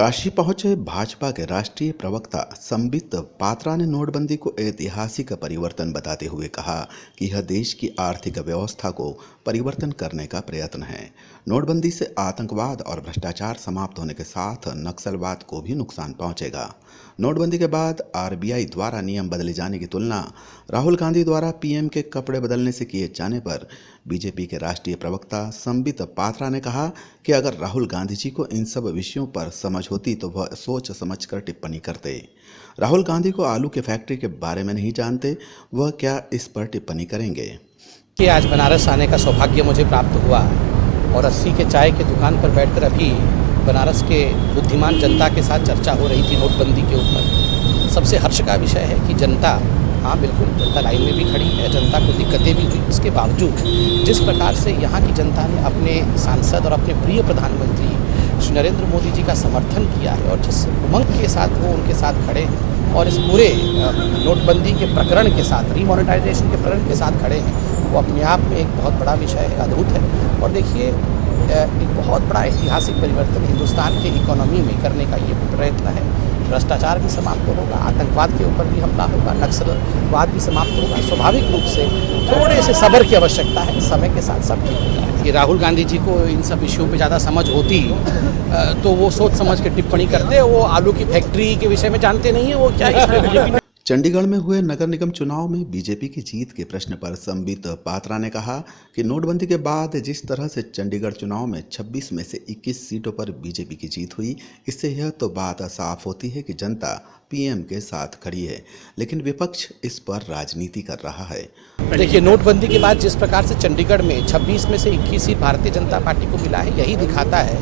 काशी पहुंचे भाजपा के राष्ट्रीय प्रवक्ता संबित पात्रा ने नोटबंदी को ऐतिहासिक परिवर्तन बताते हुए कहा कि यह देश की आर्थिक व्यवस्था को परिवर्तन करने का प्रयत्न है। नोटबंदी से आतंकवाद और भ्रष्टाचार समाप्त होने के साथ नक्सलवाद को भी नुकसान पहुंचेगा। नोटबंदी के बाद आरबीआई द्वारा नियम बदले जाने की तुलना राहुल गांधी द्वारा पीएम के कपड़े बदलने से किए जाने पर बीजेपी के राष्ट्रीय प्रवक्ता संबित पात्रा ने कहा कि अगर राहुल गांधी जी को इन सब विषयों पर समझ होती तो वह सोच समझकर टिप्पणी करते। राहुल गांधी को आलू की फैक्ट्री के बारे में नहीं जानते, वह क्या इस पर टिप्पणी करेंगे। कि आज बनारस आने का सौभाग्य मुझे प्राप्त हुआ और 80 के चाय की दुकान पर बैठकर अभी बनारस के बुद्धिमान जनता के साथ चर्चा हो रही थी नोटबंदी के ऊपर। सबसे हर्ष का विषय है कि जनता, हाँ बिल्कुल, जनता लाइन में भी खड़ी है, जनता को दिक्कतें भी हुई, इसके बावजूद जिस प्रकार से यहाँ की जनता ने अपने सांसद और अपने प्रिय प्रधानमंत्री श्री नरेंद्र मोदी जी का समर्थन किया है और जिस उमंग के साथ वो उनके साथ खड़े हैं और इस पूरे नोटबंदी के प्रकरण के साथ, रीमोनेटाइजेशन के प्रकरण के साथ खड़े हैं, वो अपने आप में एक बहुत बड़ा विषय है, अद्भुत है। और देखिए, एक बहुत बड़ा ऐतिहासिक परिवर्तन हिंदुस्तान के इकोनॉमी में करने का ये प्रयत्न है। भ्रष्टाचार भी समाप्त होगा, आतंकवाद के ऊपर भी हमला होगा, नक्सलवाद भी समाप्त होगा। स्वाभाविक रूप से थोड़े से सब्र की आवश्यकता है, समय के साथ सब ठीक हो जाएगा। कि राहुल गांधी जी को इन सब विषयों पे ज़्यादा समझ होती तो वो सोच समझ के टिप्पणी करते। वो आलू की फैक्ट्री के विषय में जानते नहीं है, वो क्या इसमें बीजेपी। चंडीगढ़ में हुए नगर निगम चुनाव में बीजेपी की जीत के प्रश्न पर संबित पात्रा ने कहा कि नोटबंदी के बाद जिस तरह से चंडीगढ़ चुनाव में 26 में से 21 सीटों पर बीजेपी की जीत हुई, इससे यह तो बात साफ होती है कि जनता पीएम के साथ खड़ी है, लेकिन विपक्ष इस पर राजनीति कर रहा है। देखिए, नोटबंदी के बाद जिस प्रकार से चंडीगढ़ में 26 में से 21 सीट भारतीय जनता पार्टी को मिला है, यही दिखाता है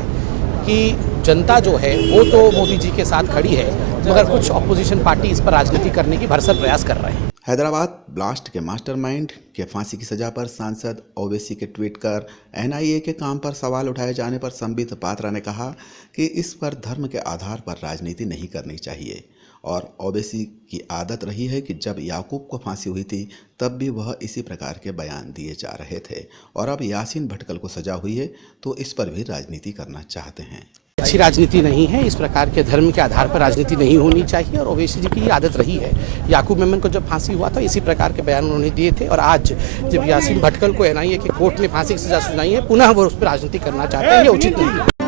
कि जनता जो है वो तो मोदी जी के साथ खड़ी है, मगर कुछ ऑपोजिशन पार्टी इस पर राजनीति करने की भरसक प्रयास कर रहे हैं। हैदराबाद ब्लास्ट के मास्टरमाइंड के फांसी की सजा पर सांसद ओवैसी के ट्वीट कर एनआईए के काम पर सवाल उठाए जाने पर संबित पात्रा ने कहा कि इस पर धर्म के आधार पर राजनीति नहीं करनी चाहिए और ओवैसी की आदत रही है कि जब याकूब को फांसी हुई थी तब भी वह इसी प्रकार के बयान दिए जा रहे थे और अब यासीन भटकल को सजा हुई है तो इस पर भी राजनीति करना चाहते हैं। अच्छी राजनीति नहीं है, इस प्रकार के धर्म के आधार पर राजनीति नहीं होनी चाहिए और ओवैसी जी की ये आदत रही है। याकूब मेमन को जब फांसी हुआ था इसी प्रकार के बयान उन्होंने दिए थे और आज जब यासीन भटकल को एनआईए के कोर्ट ने फांसी की सजा सुनाई है, पुनः वो उस पर राजनीति करना चाहते हैं, ये उचित नहीं है।